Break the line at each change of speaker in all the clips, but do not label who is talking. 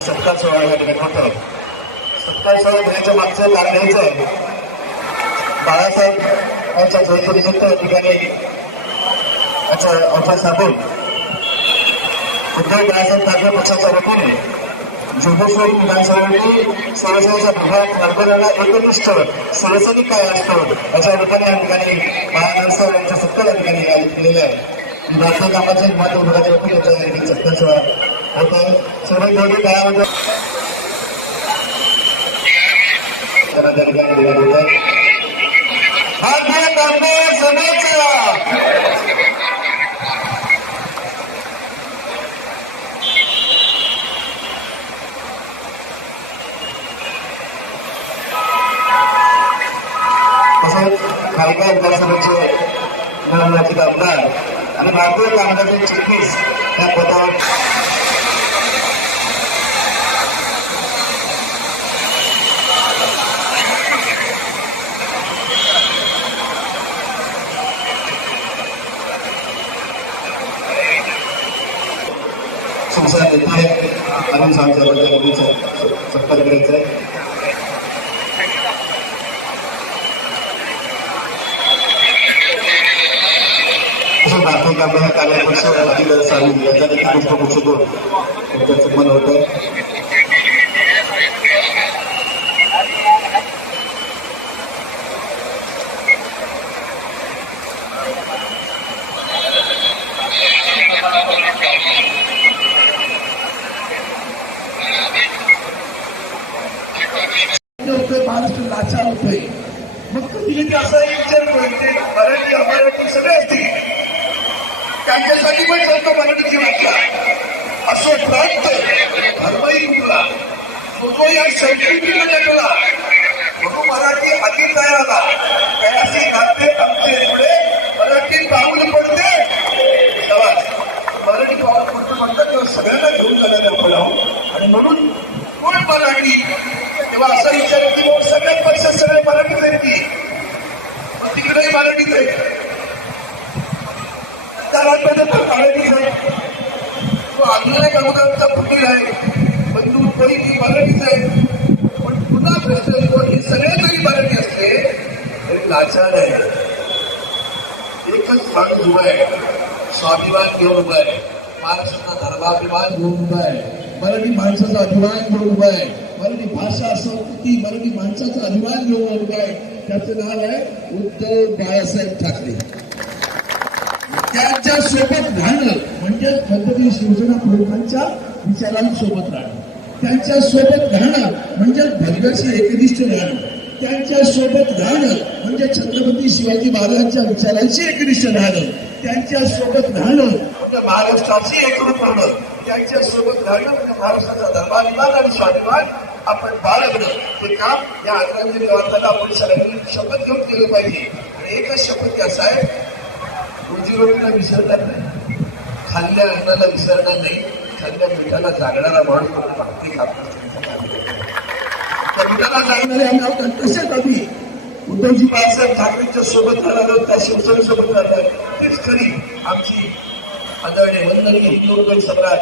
सत्कार सोहळा या ठिकाणी होत आहे सत्कार सोहळा घेण्याच्या मागचं कारण आहे बाळासाहेब यांच्या जयंतीनिमित्त या ठिकाणी याचं अभ्यास साधून उद्धव बाळासाहेब ठाकरे पक्षाच्या वतीने जोगेश्वर विधानसभेची शिवसेनेच्या भागात नर्मदाला एकनिष्ठ शिवसैनिक काय असतो याच्या रूपाने या ठिकाणी बाळासाहेब यांचा सत्कार या ठिकाणी आयोजित केलेला आहे. राष्ट्रीय कामाचे महत्त्व विभागाच्या वतीने याचा सत्कार सोहळा काँग्रेस शुभेच्छा तसेच खासदार विधानसभेचे निवडणुकीचे आमदार आणि भारतीय कामगारांचे चिटणीस शिवसेना नेते अनिल सावंत सत्कार करायचा आहे तसं भारतीय कामगार कार्याध्यक्ष अनिल सावंत यांचा देखील पुष्पगुच्छ देऊन त्यांचं होत
होतोय महाराष्ट्र लाचार होतोय. मग कधी कधी असा विचार करते मराठी अमराठी सगळे असतील त्यांच्यासाठी पण चालतो मराठी जीवनातला असो प्रांत धर्मही उठला तो या संस्कृतीला जगला म्हणून मराठी अधिक तयार आला कैलासी नाते आमचे एवढे मराठी पाऊल पडते. मराठी पाऊल पडतं म्हणतात तेव्हा सगळ्यांना घेऊन जाण्यात आपण आहोत आणि म्हणून सगळ्यात सगळे आहेत की? तिकडेही मराठीच आहे. त्यानंतर पण मराठीच आहे तो अजून एक आहे. पण तू कोणी ती मराठीच आहे. पण पुन्हा प्रश्न येतो सगळे जरी मराठी असले तरी लाचार आहे. एकच माणूस उभा आहे. स्वाभिमान घेऊन उभा आहे. महाराष्ट्राचा धर्माभिमान घेऊन उभा आहे. मराठी माणसाचा अभिमान घेऊन उभा आहे. मराठी भाषा व्यक्ती मराठी माणसाचा अभिमान घेऊन उभा आहे. त्याचं नाव आहे उद्धव बाळासाहेब ठाकरे. त्यांच्यासोबत राहणं म्हणजे छत्रपती शिवसेना प्रमुखांच्या विचारांसोबत राहणं. त्यांच्यासोबत राहणं म्हणजे भगव्याशी एकनिष्ठ राहणं. त्यांच्यासोबत राहणं म्हणजे छत्रपती शिवाजी महाराजांच्या विचारांशी एकनिष्ठ राहणं. त्यांच्यासोबत राहणं म्हणजे महाराष्ट्राशी एकरूप राहणं. त्यांच्यासोबत राहणं म्हणजे महाराष्ट्राचा धर्माभिमान आणि स्वाभिमान. आपण बाळगणं. हे काम या आदरांजली वार्ताला आपण सगळ्यांनी शपथ घेऊन केलं पाहिजे. आणि एकच शपथ असा आहे रोजीरोटीला विसरणार नाही. खाल्ल्या अन्नाला विसरणार नाही. खाल्ल्या मिठाला जागणारा माणूस म्हणून प्रत्येक आपण मिठाला जागणारे आम्ही आहोत आणि तसेच आम्ही. उद्धवजी बाळासाहेब ठाकरेंच्या सोबत राहणार त्या शिवसेनेसोबत राहणार तेच खरी. आमची आदरणीय वंदनीय हिंदू सम्राट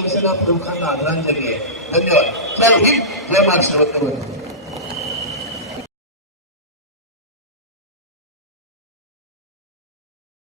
शिवसेना प्रमुखांना आदरांजली आहे. धन्यवाद. जय हिंद जय महाराष्ट्र.